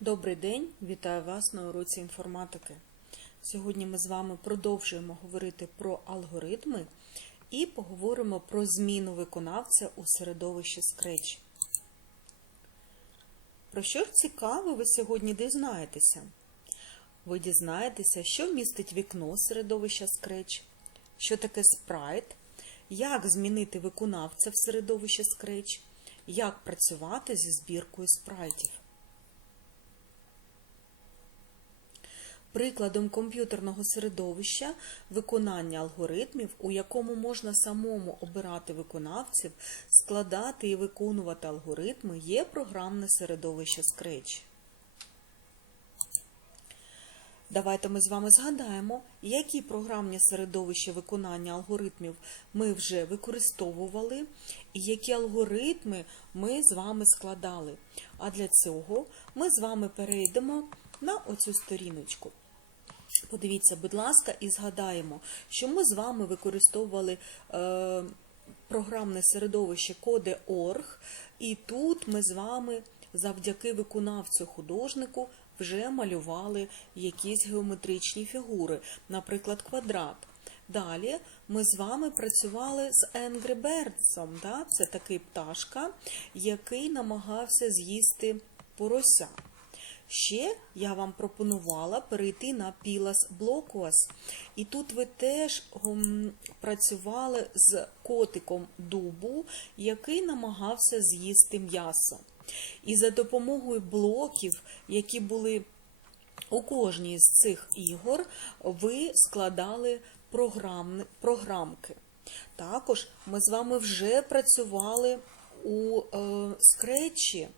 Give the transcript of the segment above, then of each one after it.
Добрий день, вітаю вас на уроці інформатики. Сьогодні ми з вами продовжуємо говорити про алгоритми і поговоримо про зміну виконавця у середовищі Scratch. Про що ж цікаве ви сьогодні дізнаєтеся? Ви дізнаєтеся, що містить вікно середовища Scratch, що таке спрайт, як змінити виконавця в середовище Scratch, як працювати зі збіркою спрайтів. Прикладом комп'ютерного середовища виконання алгоритмів, у якому можна самому обирати виконавців, складати і виконувати алгоритми, є програмне середовище Scratch. Давайте ми з вами згадаємо, які програмні середовища виконання алгоритмів ми вже використовували, і які алгоритми ми з вами складали. А для цього ми з вами перейдемо на оцю сторіночку. Подивіться, будь ласка, і згадаємо, що ми з вами використовували е, програмне середовище Code.org, і тут ми з вами завдяки виконавцю художнику вже малювали якісь геометричні фігури, наприклад, квадрат. Далі ми з вами працювали з Angry Birds, да? це такий пташка, який намагався з'їсти порося. Ще я вам пропонувала перейти на Pilas Blockos, і тут ви теж м, працювали з котиком дубу, який намагався з'їсти м'ясо. І за допомогою блоків, які були у кожній з цих ігор, ви складали програмни, програмки. Також ми з вами вже працювали у е, скретчі.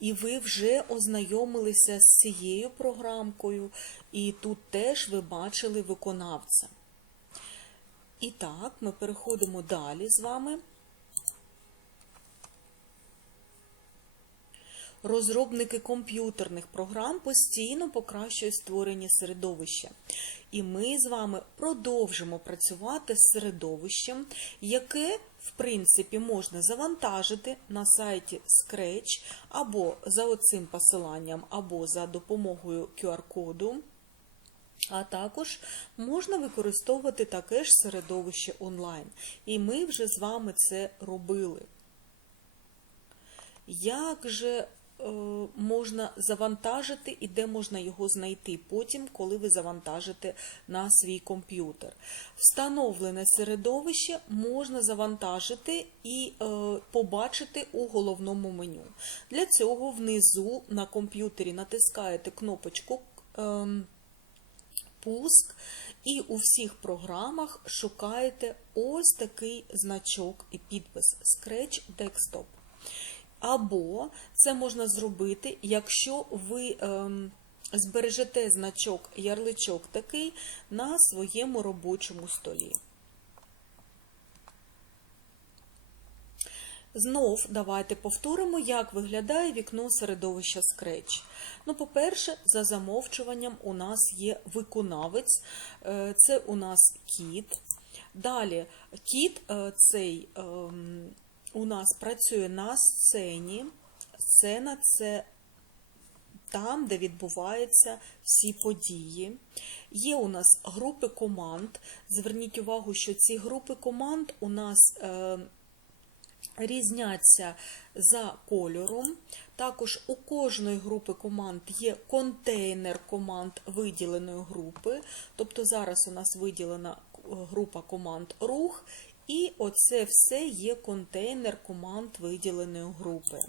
І ви вже ознайомилися з цією програмкою, і тут теж ви бачили виконавця. І так, ми переходимо далі з вами. Розробники комп'ютерних програм постійно покращують створення середовища. І ми з вами продовжимо працювати з середовищем, яке, в принципі, можна завантажити на сайті Scratch або за оцим посиланням, або за допомогою QR-коду. А також можна використовувати таке ж середовище онлайн. І ми вже з вами це робили. Як же можна завантажити і де можна його знайти потім, коли ви завантажите на свій комп'ютер? Встановлене середовище можна завантажити і е, побачити у головному меню. Для цього внизу на комп'ютері натискаєте кнопочку. Е, Пуск, і у всіх програмах шукаєте ось такий значок і підпис Scratch Desktop. Або це можна зробити, якщо ви ем, збережете значок ярличок такий на своєму робочому столі. Знов давайте повторимо, як виглядає вікно середовища Scratch. Ну, по-перше, за замовчуванням у нас є виконавець, е, це у нас кіт. Далі кіт е, цей ем, у нас працює на сцені. Сцена це там, де відбуваються всі події. Є у нас групи команд. Зверніть увагу, що ці групи команд у нас е, різняться за кольором. Також у кожної групи команд є контейнер команд виділеної групи. Тобто зараз у нас виділена група команд рух, і оце все є контейнер команд виділеної групи.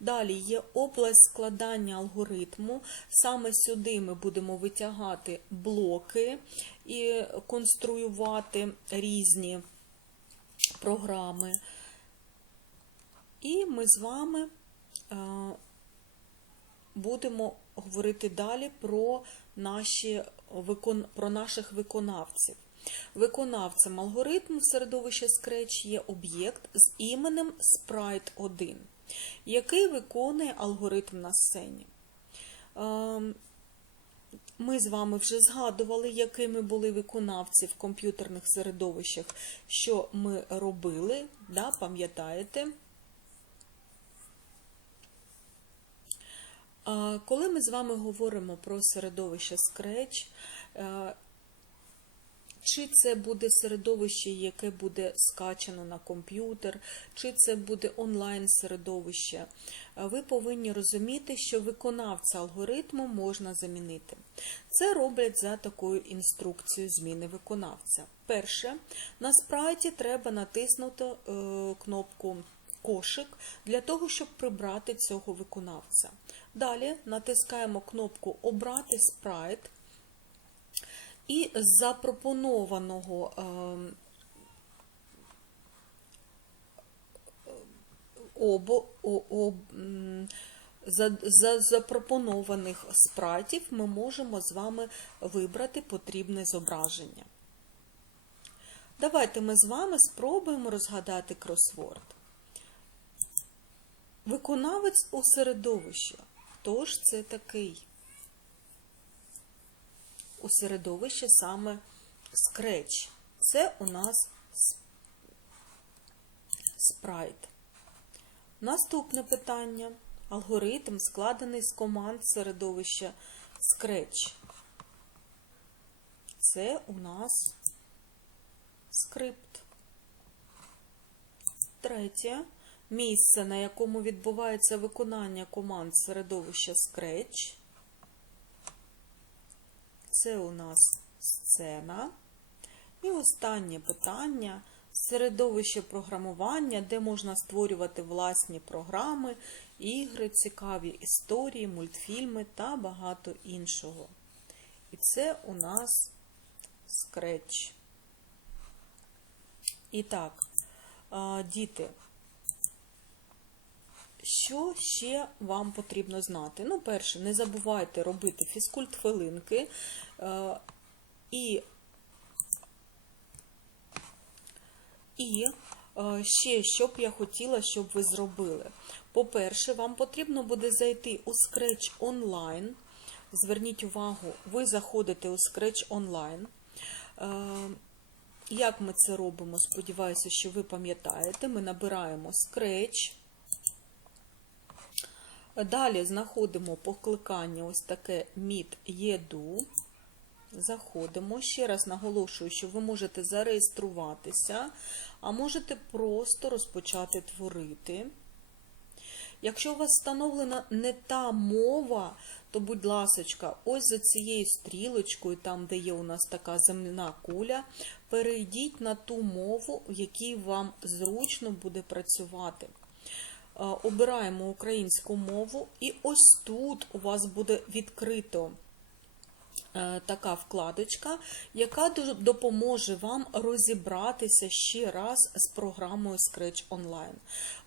Далі є область складання алгоритму. Саме сюди ми будемо витягати блоки і конструювати різні програми. І ми з вами будемо говорити далі про, наші, про наших виконавців. Виконавцем алгоритму в середовищі Scratch є об'єкт з іменем Sprite1, який виконує алгоритм на сцені. Ми з вами вже згадували, якими були виконавці в комп'ютерних середовищах, що ми робили, да, пам'ятаєте? Коли ми з вами говоримо про середовище Scratch, е, чи це буде середовище, яке буде скачано на комп'ютер, чи це буде онлайн середовище, е, ви повинні розуміти, що виконавця алгоритму можна замінити. Це роблять за такою інструкцією зміни виконавця. Перше, на спрайті треба натиснути е, кнопку кошик для того, щоб прибрати цього виконавця. Далі натискаємо кнопку Обрати спрайт. І з запропонованого ем, обо, об, за, за запропонованих спрайтів ми можемо з вами вибрати потрібне зображення. Давайте ми з вами спробуємо розгадати кросворд. Виконавець у середовищі. Хто ж це такий? У середовище саме Scratch. Це у нас спрайт. Наступне питання. Алгоритм складений з команд середовища Scratch. Це у нас скрипт. Третє. Місце, на якому відбувається виконання команд середовища Scratch. Це у нас сцена. І останнє питання середовище програмування, де можна створювати власні програми, ігри, цікаві історії, мультфільми та багато іншого. І це у нас Scratch. І так, діти, що ще вам потрібно знати? Ну, перше, не забувайте робити фізкульт хвилинки. Е, І, і е, ще, що б я хотіла, щоб ви зробили. По-перше, вам потрібно буде зайти у Scratch Online. Зверніть увагу, ви заходите у Scratch Online. Е, Як ми це робимо? Сподіваюся, що ви пам'ятаєте. Ми набираємо Scratch. Далі знаходимо покликання ось таке Meet Еду. Заходимо. Ще раз наголошую, що ви можете зареєструватися, а можете просто розпочати творити. Якщо у вас встановлена не та мова, то, будь ласочка, ось за цією стрілочкою, там, де є у нас така земляна куля, перейдіть на ту мову, в якій вам зручно буде працювати. Е, Обираємо українську мову, і ось тут у вас буде відкрито е, така вкладочка, яка допоможе вам розібратися ще раз з програмою Scratch Online.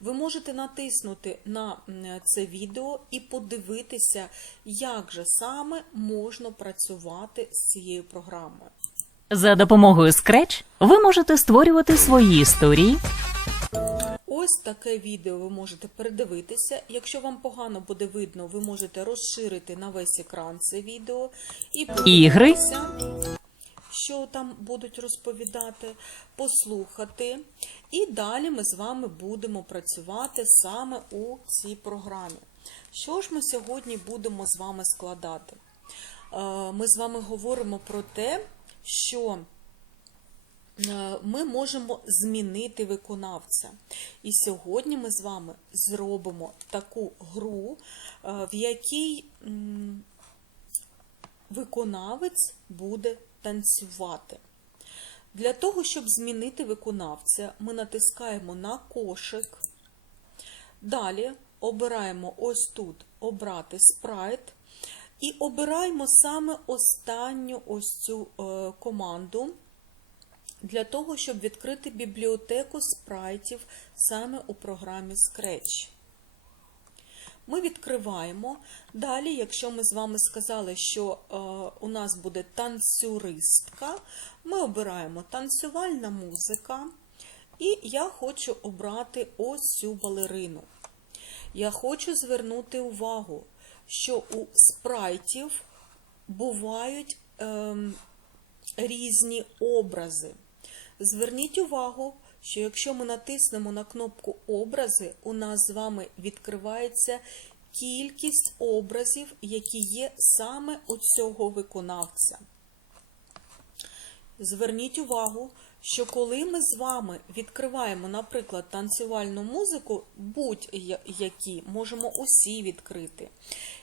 Ви можете натиснути на це відео і подивитися, як же саме можна працювати з цією програмою. За допомогою Scratch ви можете створювати свої історії, Ось таке відео ви можете передивитися. Якщо вам погано буде видно, ви можете розширити на весь екран це відео і Ігри. що там будуть розповідати, послухати. І далі ми з вами будемо працювати саме у цій програмі. Що ж ми сьогодні будемо з вами складати? Е, Ми з вами говоримо про те, що ми можемо змінити виконавця. І сьогодні ми з вами зробимо таку гру, е, в якій виконавець буде танцювати. Для того, щоб змінити виконавця, ми натискаємо на кошик. Далі обираємо ось тут обрати спрайт. І обираємо саме останню ось цю е, команду для того, щоб відкрити бібліотеку спрайтів саме у програмі Scratch. Ми відкриваємо. Далі, якщо ми з вами сказали, що е, у нас буде танцюристка, ми обираємо танцювальна музика. І я хочу обрати ось цю балерину. Я хочу звернути увагу, що у спрайтів бувають ем, різні образи. Зверніть увагу, що якщо ми натиснемо на кнопку Образи, у нас з вами відкривається кількість образів, які є саме у цього виконавця. Зверніть увагу, що коли ми з вами відкриваємо, наприклад, танцювальну музику, будь-які, можемо усі відкрити.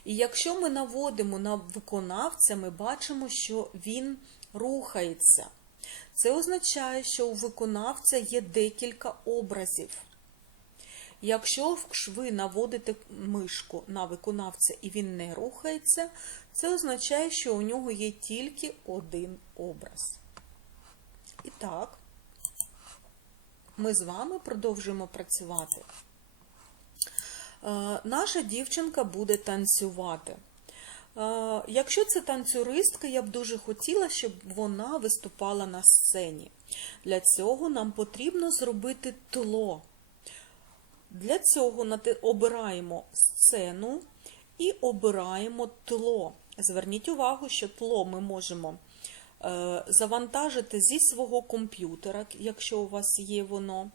І якщо ми наводимо на виконавця, ми бачимо, що він рухається. Це означає, що у виконавця є декілька образів. Якщо ви наводите мишку на виконавця і він не рухається, це означає, що у нього є тільки один образ. І так, ми з вами продовжуємо працювати. Е, Наша дівчинка буде танцювати. Якщо це танцюристка, я б дуже хотіла, щоб вона виступала на сцені. Для цього нам потрібно зробити тло. Для цього обираємо сцену і обираємо тло. Зверніть увагу, що тло ми можемо е, завантажити зі свого комп'ютера, якщо у вас є воно,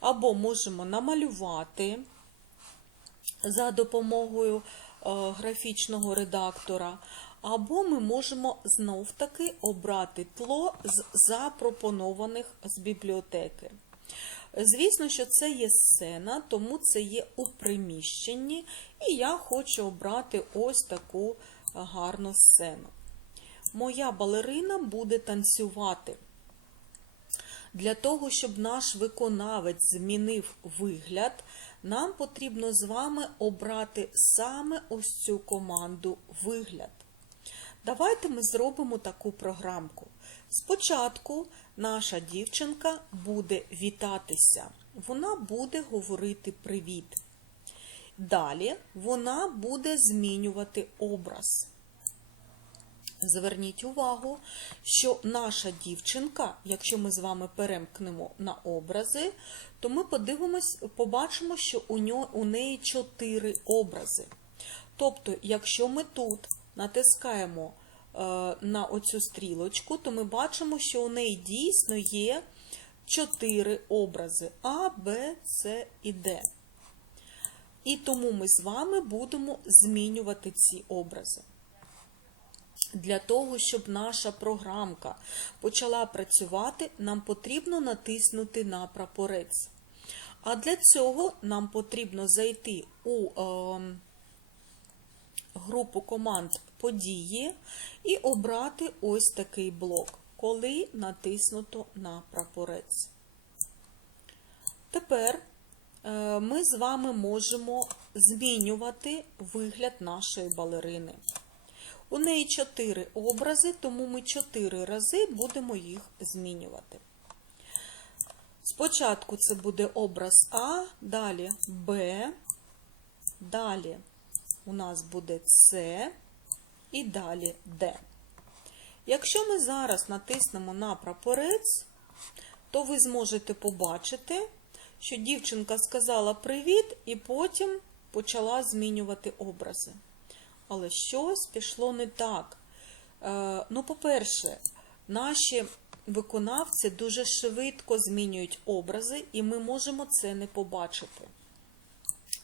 або можемо намалювати за допомогою графічного редактора, або ми можемо знов-таки обрати тло з запропонованих з бібліотеки. Звісно, що це є сцена, тому це є у приміщенні, і я хочу обрати ось таку гарну сцену. Моя балерина буде танцювати. Для того, щоб наш виконавець змінив вигляд, нам потрібно з вами обрати саме ось цю команду вигляд. Давайте ми зробимо таку програмку. Спочатку наша дівчинка буде вітатися, вона буде говорити привіт. Далі вона буде змінювати образ. Зверніть увагу, що наша дівчинка, якщо ми з вами перемкнемо на образи, то ми подивимось, побачимо, що у, нього, у неї чотири образи. Тобто, якщо ми тут натискаємо е, на оцю стрілочку, то ми бачимо, що у неї дійсно є чотири образи А, Б, С і Д. І тому ми з вами будемо змінювати ці образи. Для того, щоб наша програмка почала працювати, нам потрібно натиснути на прапорець. А для цього нам потрібно зайти у е, групу команд події і обрати ось такий блок, коли натиснуто на прапорець. Тепер е, ми з вами можемо змінювати вигляд нашої балерини. У неї чотири образи, тому ми чотири рази будемо їх змінювати. Спочатку це буде образ А, далі Б, далі у нас буде С і далі Д. Якщо ми зараз натиснемо на прапорець, то ви зможете побачити, що дівчинка сказала привіт і потім почала змінювати образи. Але щось пішло не так. Е, ну, по-перше, наші виконавці дуже швидко змінюють образи, і ми можемо це не побачити.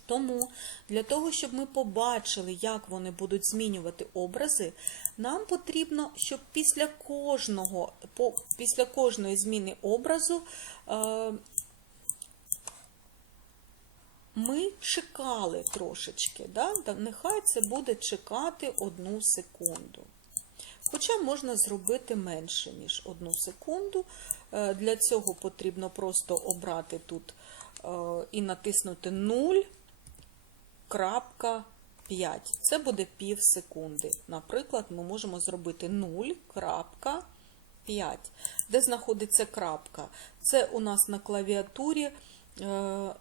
Тому для того, щоб ми побачили, як вони будуть змінювати образи, нам потрібно, щоб після кожного, після кожної зміни образу е, ми чекали трошечки. Да? Нехай це буде чекати одну секунду. Хоча можна зробити менше, ніж одну секунду. Е, Для цього потрібно просто обрати тут е, і натиснути 0.5. Це буде пів секунди. Наприклад, ми можемо зробити 0.5. Де знаходиться крапка? Це у нас на клавіатурі е,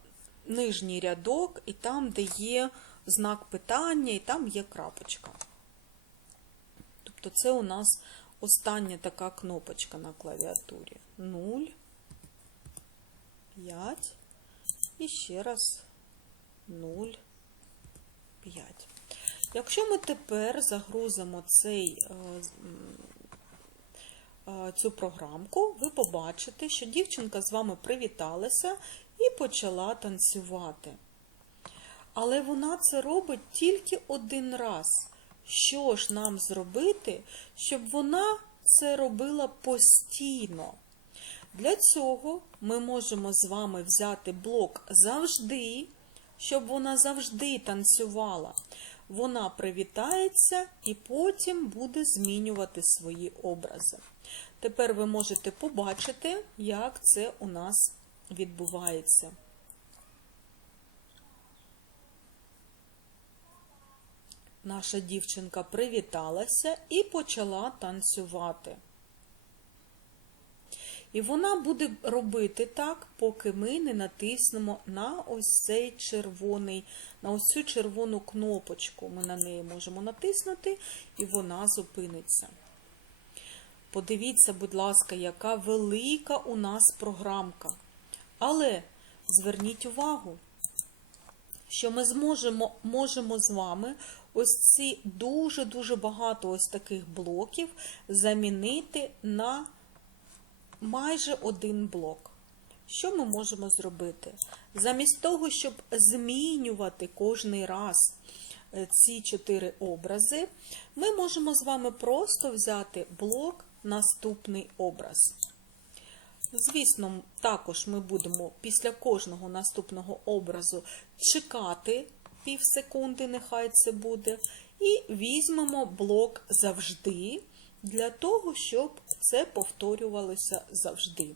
нижній рядок, і там, де є знак питання, і там є крапочка. Тобто це у нас остання така кнопочка на клавіатурі. 0, 5 і ще раз 0, 5. Якщо ми тепер загрузимо цей, е, е, цю програмку, ви побачите, що дівчинка з вами привіталася і почала танцювати. але вона це робить тільки один раз. Що ж нам зробити, щоб вона це робила постійно? Для цього ми можемо з вами взяти блок завжди, щоб вона завжди танцювала. Вона привітається і потім буде змінювати свої образи. Тепер ви можете побачити, як це у нас відбувається. Наша дівчинка привіталася і почала танцювати. І вона буде робити так, поки ми не натиснемо на ось цей червоний, на ось цю червону кнопочку. Ми на неї можемо натиснути, і вона зупиниться. Подивіться, будь ласка, яка велика у нас програмка. Але зверніть увагу, що ми зможемо можемо з вами ось ці дуже-дуже багато ось таких блоків замінити на майже один блок. Що ми можемо зробити? Замість того, щоб змінювати кожний раз е, ці чотири образи, ми можемо з вами просто взяти блок наступний образ. Звісно, також ми будемо після кожного наступного образу чекати пів секунди, нехай це буде, і візьмемо блок завжди для того, щоб це повторювалося завжди.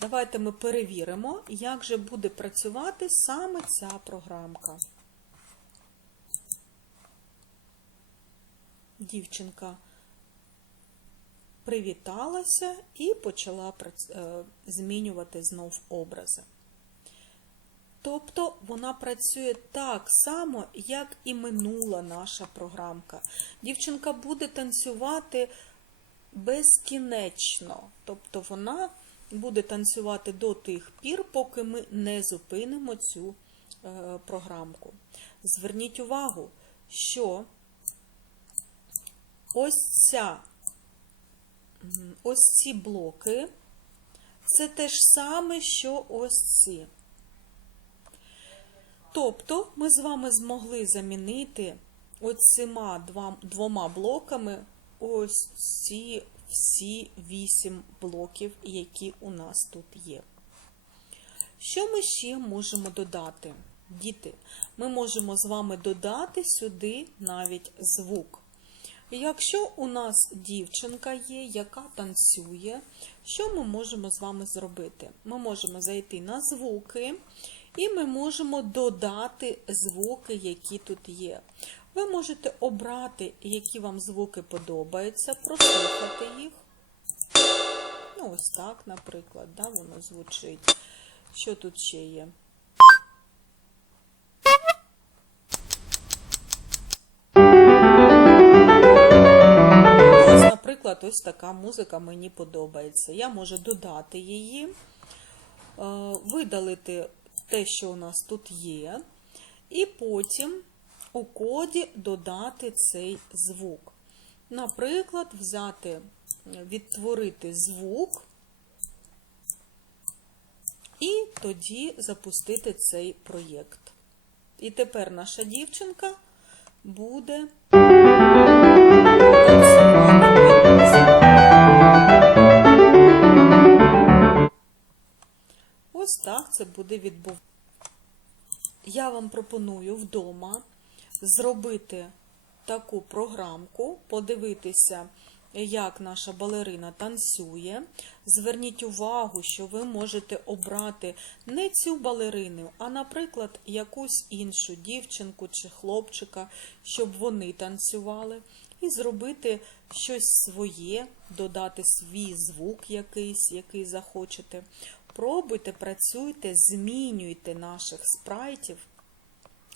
Давайте ми перевіримо, як же буде працювати саме ця програмка. Дівчинка привіталася і почала е, змінювати знов образи. Тобто вона працює так само, як і минула наша програмка. Дівчинка буде танцювати безкінечно. Тобто вона буде танцювати до тих пір, поки ми не зупинимо цю е, програмку. Зверніть увагу, що ось ця Ось ці блоки це те ж саме, що ось ці. Тобто ми з вами змогли замінити оцима двома блоками ось ці всі вісім блоків, які у нас тут є. Що ми ще можемо додати? Діти, ми можемо з вами додати сюди навіть звук. Якщо у нас дівчинка є, яка танцює, що ми можемо з вами зробити? Ми можемо зайти на звуки і ми можемо додати звуки, які тут є. Ви можете обрати, які вам звуки подобаються, прослухати їх. Ну, ось так, наприклад, да, воно звучить. Що тут ще є? Ось така музика мені подобається. Я можу додати її, е, видалити те, що у нас тут є, і потім у коді додати цей звук. Наприклад, взяти, відтворити звук і тоді запустити цей проєкт. І тепер наша дівчинка буде. Ось це буде відбуватися. Я вам пропоную вдома зробити таку програмку, подивитися, як наша балерина танцює. Зверніть увагу, що ви можете обрати не цю балерину, а, наприклад, якусь іншу дівчинку чи хлопчика, щоб вони танцювали, і зробити щось своє, додати свій звук якийсь, який захочете. Пробуйте, працюйте, змінюйте наших спрайтів.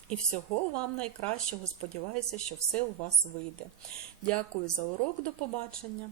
І всього вам найкращого. Сподіваюся, що все у вас вийде. Дякую за урок. До побачення!